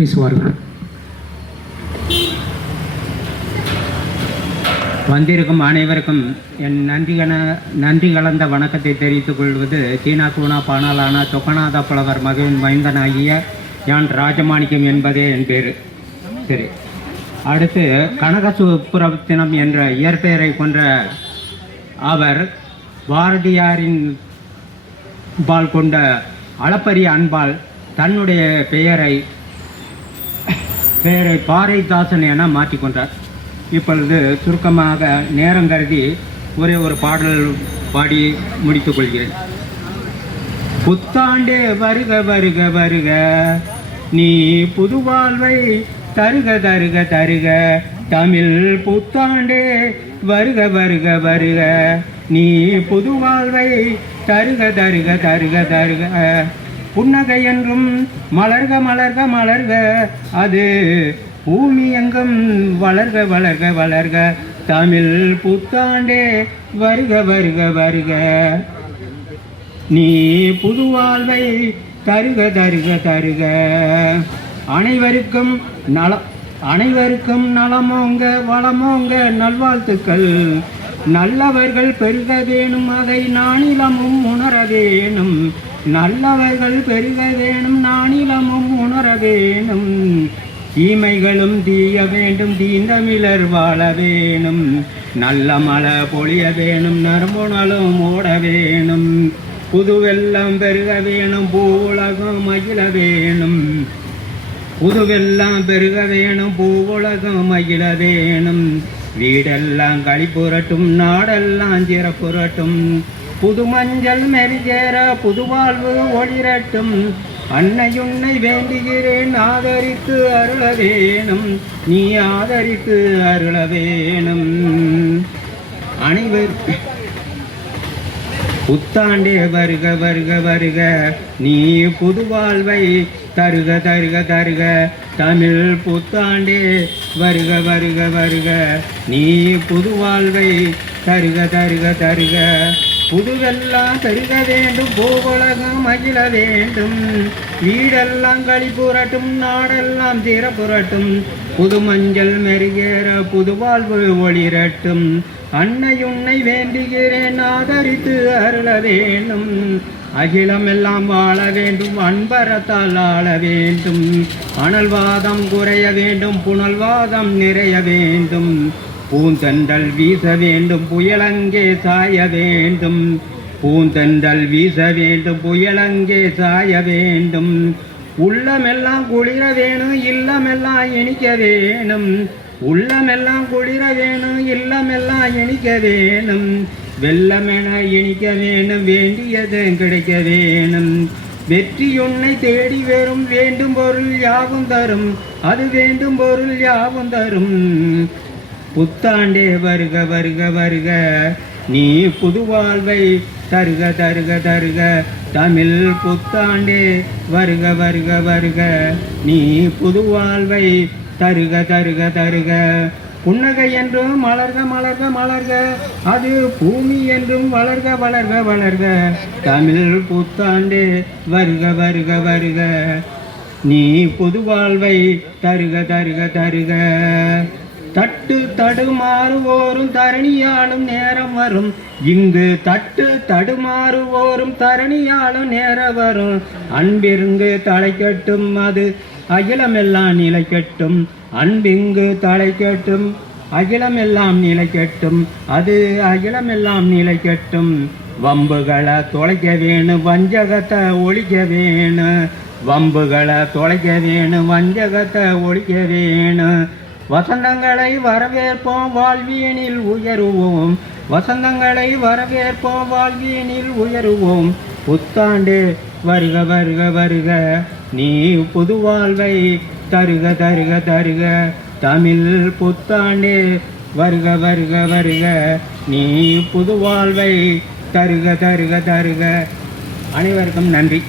பேசுவார்கள். வந்திருக்கும் அனைவருக்கும் என் நன்றி கலந்த வணக்கத்தை தெரிவித்துக் கொள்வது சீனா கூனா பானாலான தொக்கநாத புலவர் மகன் மைந்தனாகிய யான் ராஜமாணிக்கம் என்பதே என் பேர். சரி, அடுத்து கனகசுப்புரத்தினம் என்ற இயற்பெயரை கொன்ற அவர் பாரதியாரின் பால் கொண்ட அளப்பரிய அன்பால் தன்னுடைய பெயரை பாரதிதாசன் என மாற்றிக்கொண்டார். இப்பொழுது சுருக்கமாக நேரம் கருதி ஒரே ஒரு பாடல் பாடி முடித்துக் கொள்கிறேன். புத்தாண்டே வருக வருக வருக, நீ புது வாழ்வை தருக தருக தருக. தமிழ் புத்தாண்டே வருக வருக வருக, நீ புது வாழ்வை தருக தருக தருக தருக. புன்னகை என்றும் மலர்க மலர்க மலர்க, அது பூமி எங்கும் வளர்க வளர்க வளர்க. தமிழ் புத்தாண்டே வருக வருக வருக, நீ புது வாழ்வை தருக தருக தருக. அனைவருக்கும் நலமோங்க வளமோங்க நல்வாழ்த்துக்கள். நல்லவர்கள் பெருக வேணும், அதை நானிலமும் உணர வேணும். நல்லவர்கள் பெருக வேணும், நானிலமும் உணர வேணும். தீமைகளும் தீய வேண்டும், தீந்தமிழர் வாழ வேணும். நல்ல மழை பொழிய வேணும், நறுமுணலும் ஓட வேணும். புதுவெல்லாம் பெருக வேணும், பூவுலகம் மகிழ வேணும். புதுவெல்லாம் பெருக வேணும், பூவுலகம் மகிழ வேணும். வீடெல்லாம் களிப்புரட்டும், நாடெல்லாம் சிறப்புரட்டும். புது மஞ்சள் மெருகேற புது வாழ்வு ஒளிரட்டும். அன்னையுன்னை வேண்டுகிறேன், ஆதரித்து அருள வேணும். நீ ஆதரித்து அருள வேணும். அனைவர் புத்தாண்டே வருக வருக வருக, நீ புது வாழ்வை தருக தருக தருக. தமிழ் புத்தாண்டே வருக வருக வருக, நீ புது வாழ்வை தருக தருக தருக. புதுவெல்லாம் பெருக வேண்டும், பூவுலகம் மகிழ வேண்டும். வீடெல்லாம் களிப்புரட்டும், நாடெல்லாம் சிறப்புரட்டும். புது மஞ்சள் மெருகேற புது வாழ்வு ஒளிரட்டும். அன்னையுன்னை வேண்டுகிறேன், ஆதரித்து அருள வேண்டும். அகிலமெல்லாம் வாழ வேண்டும், அன்பரத்தால் ஆள வேண்டும். அனல்வாதம் குறைய வேண்டும், புனல்வாதம் நிறைய வேண்டும். பூந்தென்றல் வீச வேண்டும், புயலங்கே சாய வேண்டும். பூந்தென்றல் வீச வேண்டும், புயலங்கே சாய வேண்டும். உள்ளமெல்லாம் குளிர வேணும், இல்லமெல்லாம் இனிக்க வேணும். உள்ளமெல்லாம் குளிர வேணும், இல்லமெல்லாம் இனிக்க வேணும். வெள்ளமென இனிக்க வேணும், வேண்டியது கிடைக்க வேணும். வெற்றியொன்னை தேடி வரும், வேண்டும் பொருள் யாவும் தரும். அது வேண்டும் பொருள் யாவும் தரும். புத்தாண்டே வருக வருக வருக, நீ புது வாழ்வை தருக தருக தருக. தமிழ் புத்தாண்டே வருக வருக வருக, நீ புது வாழ்வை தருக தருக தருக. புன்னகை என்றும் மலர்க மலர்க மலர்க, அது பூமி என்றும் வளர்க வளர்க வளர்க. தமிழ் புத்தாண்டே வருக வருக வருக, நீ புது வாழ்வை தருக தருக தருக. தட்டு தடுமாறுவோரும் தரணியாலும் நேரம் வரும். இங்கு தட்டு தடுமாறுவோரும் தரணியாலும் நேரம் வரும். அன்பிருந்து தலைக்கட்டும், அது அகிலமெல்லாம் நிலைக்கட்டும். அன்பிங்கு தலைக்கட்டும், அகிலமெல்லாம் நிலைக்கட்டும். அது அகிலமெல்லாம் நிலைக்கட்டும். வம்புகளை தொலைக்க வேணும், வஞ்சகத்தை ஒழிக்க வேணும். வம்புகளை தொலைக்க வேணும், வஞ்சகத்தை ஒழிக்க வேணும். வசந்தங்களை வரவேற்போம், வாழ்வியனில் உயருவோம். வசந்தங்களை வரவேற்போம், வாழ்வியனில் உயருவோம். புத்தாண்டு வருக வருக வருக, நீ புது வாழ்வை தருக தருக தருக. தமிழ் புத்தாண்டு வருக வருக வருக, நீ புது வாழ்வை தருக தருக தருக. அனைவருக்கும் நன்றி.